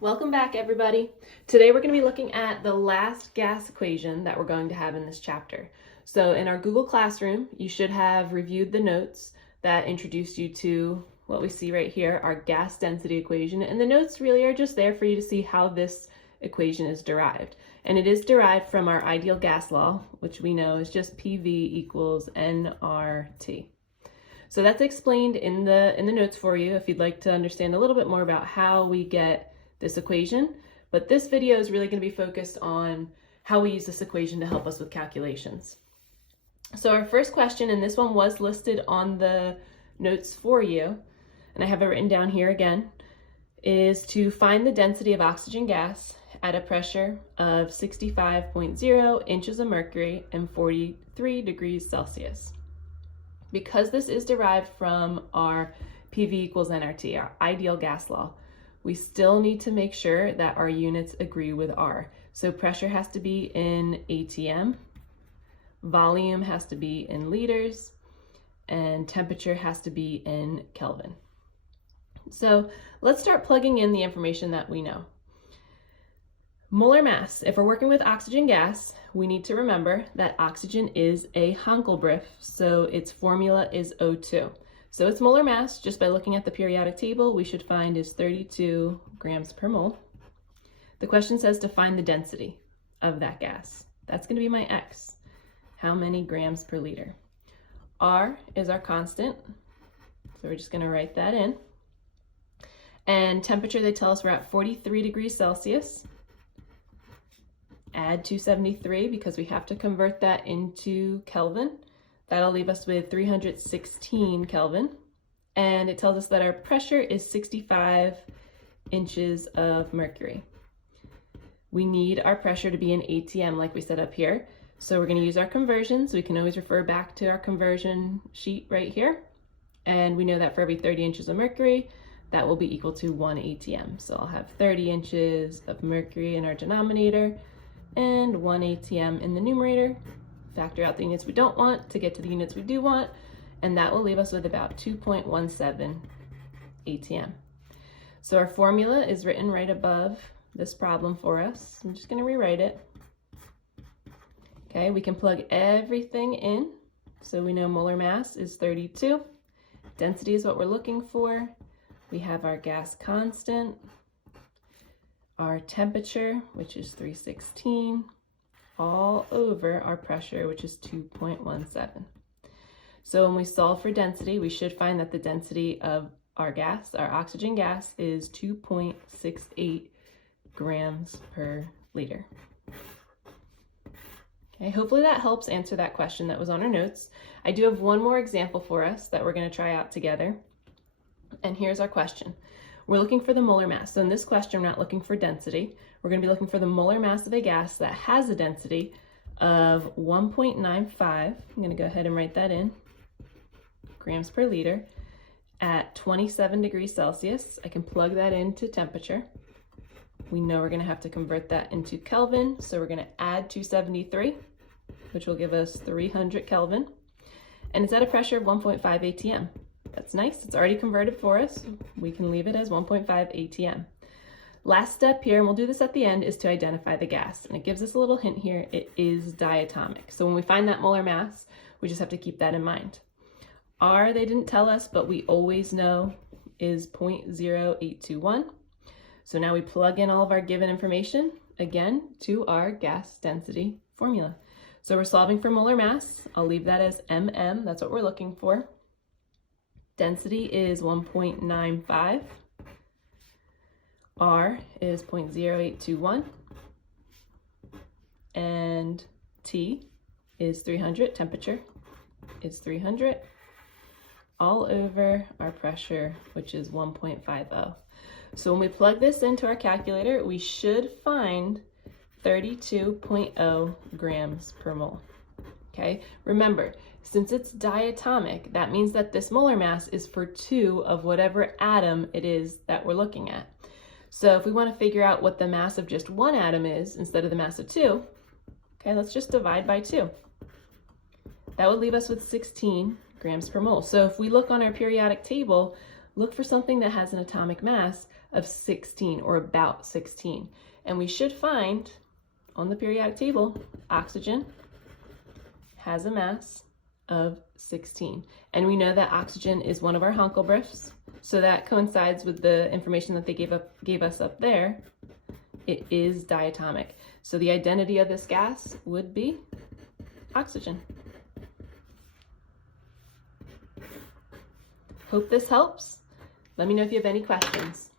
Welcome back, everybody. Today we're going to be looking at the last gas equation that we're going to have in this chapter. So in our Google Classroom, you should have reviewed the notes that introduced you to what we see right here, our gas density equation. And the notes really are just there for you to see how this equation is derived. And it is derived from our ideal gas law, which we know is just PV equals nRT. So that's explained in the notes for you if you'd like to understand a little bit more about how we get this equation, but this video is really going to be focused on how we use this equation to help us with calculations. So our first question, and this one was listed on the notes for you, and I have it written down here again, is to find the density of oxygen gas at a pressure of 65.0 inches of mercury and 43 degrees Celsius. Because this is derived from our PV equals nRT, our ideal gas law, we still need to make sure that our units agree with R. So pressure has to be in ATM, volume has to be in liters, and temperature has to be in Kelvin. So let's start plugging in the information that we know. Molar mass. If we're working with oxygen gas, we need to remember that oxygen is a Hankel-Brief, so its formula is O2. So its molar mass, just by looking at the periodic table, we should find is 32 grams per mole. The question says to find the density of that gas. That's going to be my X. How many grams per liter? R is our constant, so we're just going to write that in. And temperature, they tell us we're at 43 degrees Celsius. Add 273 because we have to convert that into Kelvin. That'll leave us with 316 Kelvin. And it tells us that our pressure is 65 inches of mercury. We need our pressure to be in ATM like we set up here. So we're going to use our conversions. We can always refer back to our conversion sheet right here. And we know that for every 30 inches of mercury, that will be equal to 1 ATM. So I'll have 30 inches of mercury in our denominator and 1 ATM in the numerator. Factor out the units we don't want to get to the units we do want, and that will leave us with about 2.17 ATM. So our formula is written right above this problem for us. I'm just going to rewrite it. Okay, we can plug everything in. So we know molar mass is 32. Density is what we're looking for. We have our gas constant, our temperature, which is 316, all over our pressure, which is 2.17. So when we solve for density, we should find that the density of our gas, our oxygen gas, is 2.68 grams per liter. Okay, hopefully that helps answer that question that was on our notes. I do have one more example for us that we're going to try out together. And here's our question. We're looking for the molar mass. So in this question, we're not looking for density. We're going to be looking for the molar mass of a gas that has a density of 1.95. I'm going to go ahead and write that in. Grams per liter at 27 degrees Celsius. I can plug that into temperature. We know we're going to have to convert that into Kelvin. So we're going to add 273, which will give us 300 Kelvin. And it's at a pressure of 1.5 ATM. That's nice. It's already converted for us. We can leave it as 1.5 ATM. Last step here, and we'll do this at the end, is to identify the gas. And it gives us a little hint here. It is diatomic. So when we find that molar mass, we just have to keep that in mind. R, they didn't tell us, but we always know is 0.0821. So now we plug in all of our given information, again, to our gas density formula. So we're solving for molar mass. I'll leave that as MM. That's what we're looking for. Density is 1.95. R is 0.0821. And T is 300. Temperature is 300. All over our pressure, which is 1.50. So when we plug this into our calculator, we should find 32.0 grams per mole. Okay, remember, since it's diatomic, that means that this molar mass is for 2 of whatever atom it is that we're looking at. So if we want to figure out what the mass of just one atom is instead of the mass of 2, okay, let's just divide by 2. That would leave us with 16 grams per mole. So if we look on our periodic table, look for something that has an atomic mass of 16 or about 16. And we should find on the periodic table, oxygen has a mass of 16. And we know that oxygen is one of our Hunkelbriefs, so that coincides with the information that they gave us up there. It is diatomic. So the identity of this gas would be oxygen. Hope this helps. Let me know if you have any questions.